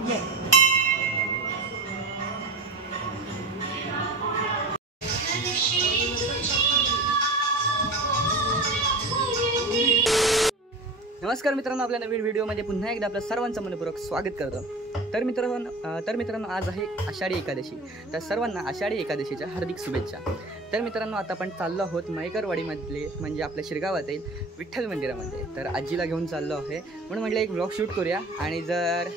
नमस्कार मित्रांनो, आपल्या नवीन व्हिडिओमध्ये पुन्हा एकदा आपल्या सर्वांचं मनपूर्वक स्वागत करतो। तर मित्रांनो आज आहे आषाढी एकादशी। तर सर्वांना आषाढी एकादशीच्या हार्दिक शुभेच्छा। तर मित्रांनो आता आपण चाललो आहोत मयेकरवाडीमधले म्हणजे आपल्या शिरगावातील विठ्ठल मंदिरामध्ये। तर आजीला घेऊन चाललो आहे म्हणून म्हटलं एक व्लॉग शूट करूया। आणि जर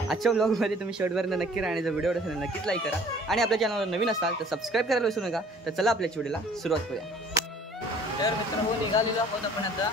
आजच्या व्लॉगमध्ये तुम्ही शेवटपर्यंत नक्की राहा आणि जर व्हिडिओ असेल नक्कीच लाईक करा आणि आपल्या चॅनलवर नवीन असाल तर सबस्क्राईब करायला विसरू नका। तर चला आपल्या व्हिडिओला सुरुवात करूया। तर मित्रांनो निघालेलो आहोत आपण आता।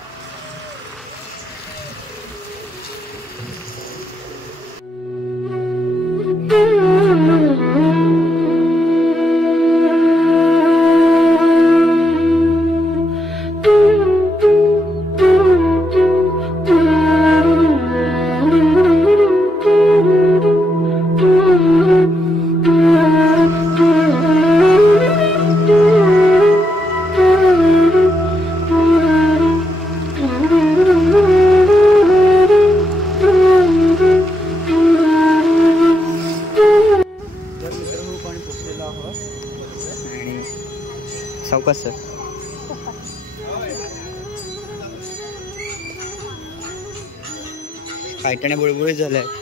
सावकाश सर पायटण्या बुळबुळीत झाल्या आहेत।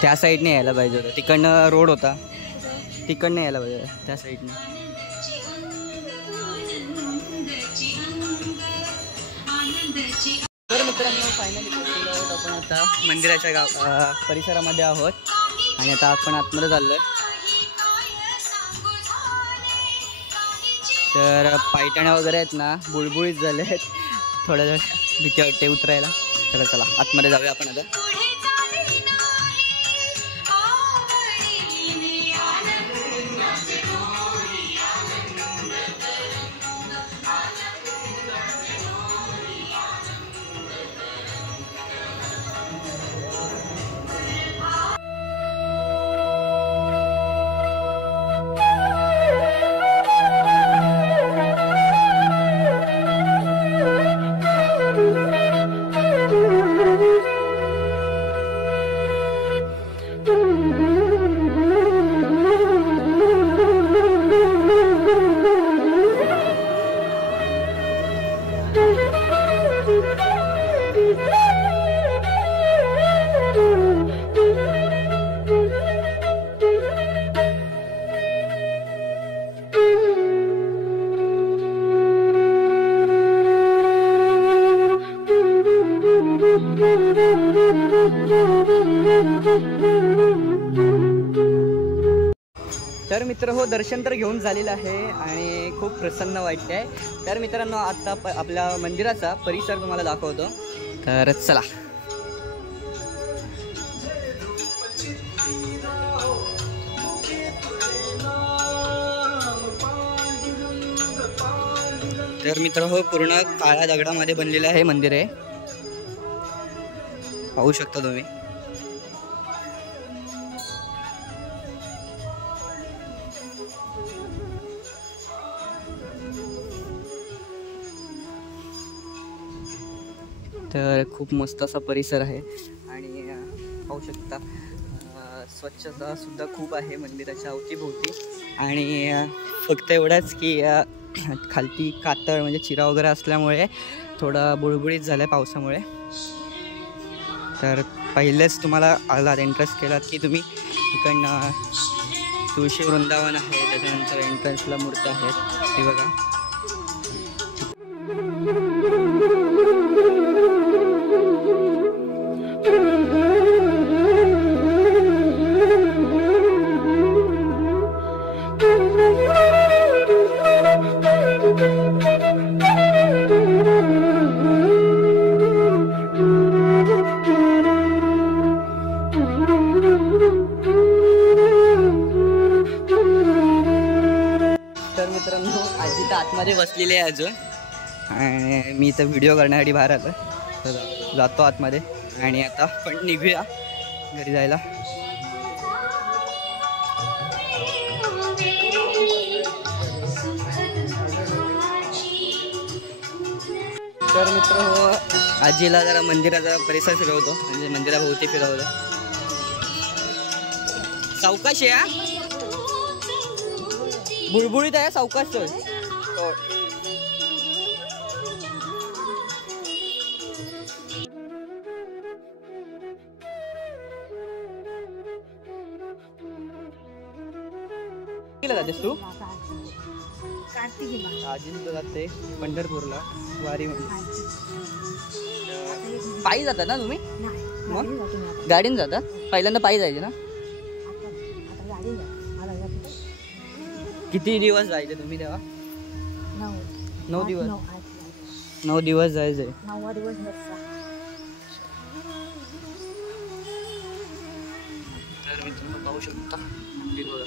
त्या साईडने यायला पाहिजे होतं, तिकडनं रोड होता, तिकडनं यायला पाहिजे त्या साईडने। तर मित्रांनो फायनली पोहोचलेलो आहोत आपण आता मंदिराच्या परिसरामध्ये आहोत आणि आता आपण आतमध्ये चाललोय। तर पायटण्या वगैरे आहेत ना बुळबुळीत झाले आहेत, थोड्या भीती वाटते उतरायला। तर चला आतमध्ये जाऊया आपण आता। तर मित्र हो दर्शन तर घेऊन झालेलं आहे आणि खूप प्रसन्न वाटतंय। तर मित्रांनो आता आपल्या मंदिराचा परिसर तुम्हाला दाखवतो, तर चला। तर मित्र हो पूर्ण काळ्या दगडामध्ये बनलेलं आहे मंदिर आहे, पाहू शकता तुम्ही। तर खूप मस्त असा परिसर आहे आणि पाहू शकता स्वच्छता सुद्धा खूप आहे मंदिराच्या अवतीभोवती। आणि फक्त एवढाच की खालती कातळ म्हणजे चिरा वगैरे असल्यामुळे थोडा बुळबुळीत झाला पावसामुळे। तर पहिलेच तुम्हाला आला एंट्रन्स केलात की तुम्ही इकडनं तुळशी वृंदावन आहे, त्याच्यानंतर एंट्रन्सला मूर्ती आहेत हे बघा। तर मित्रांनो आजी तर आतमध्ये बसलेली आहे अजून आणि मी तर व्हिडिओ करण्यासाठी बाहेर आलो, तर जातो आतमध्ये आणि आता पण निघूया घरी जायला। तर मित्र हो, आजीला जरा मंदिराचा परिसर फिरवतो, म्हणजे मंदिराभोवती फिरवतो. सावकाश या, बुळबुळीत आहे, सावकाश चल. जातेस तू? आजी सुद्धा जाते पंढरपूरला वारीमध्ये. पायी जाता ना तुम्ही? मग गाडीने जाता? पहिल्यांदा पायी जायचे ना? किती दिवस जायचे तुम्ही तेव्हा? 9 दिवस. 9 दिवस जायचे. तर मी तुम्ही पाहू शकता मंदिर बघा.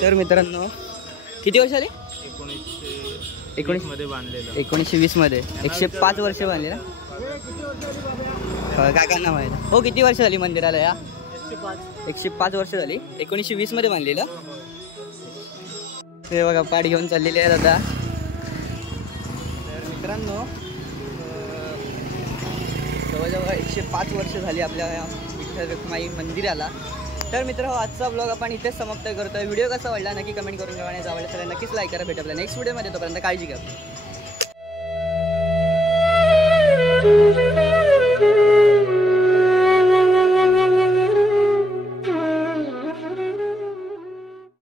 तर मित्रांनो किती वर्ष आले? 19 मध्ये बांधलेलं. 1920 मध्ये 105 वर्ष बांधले ना. काकांना माहिती हो. किती वर्ष झाली मंदिराला या? 105 वर्ष झाली. 1920 मध्ये बांधलेलं. ते बघा पाठ घेऊन चाललेले आहेत आता. तर मित्रांनो जवळजवळ 105 वर्ष झाली आपल्या विठ्ठल रखुमाई मंदिराला. तर मित्रांनो आजचा ब्लॉग आपण इथेच समाप्त करतोय. व्हिडिओ कसा वाटला नक्की कमेंट करून जेव्हा आवडला तर नक्कीच लाईक करा. भेट आपल्या नेक्स्ट व्हिडिओमध्ये. तोपर्यंत काळजी घ्या.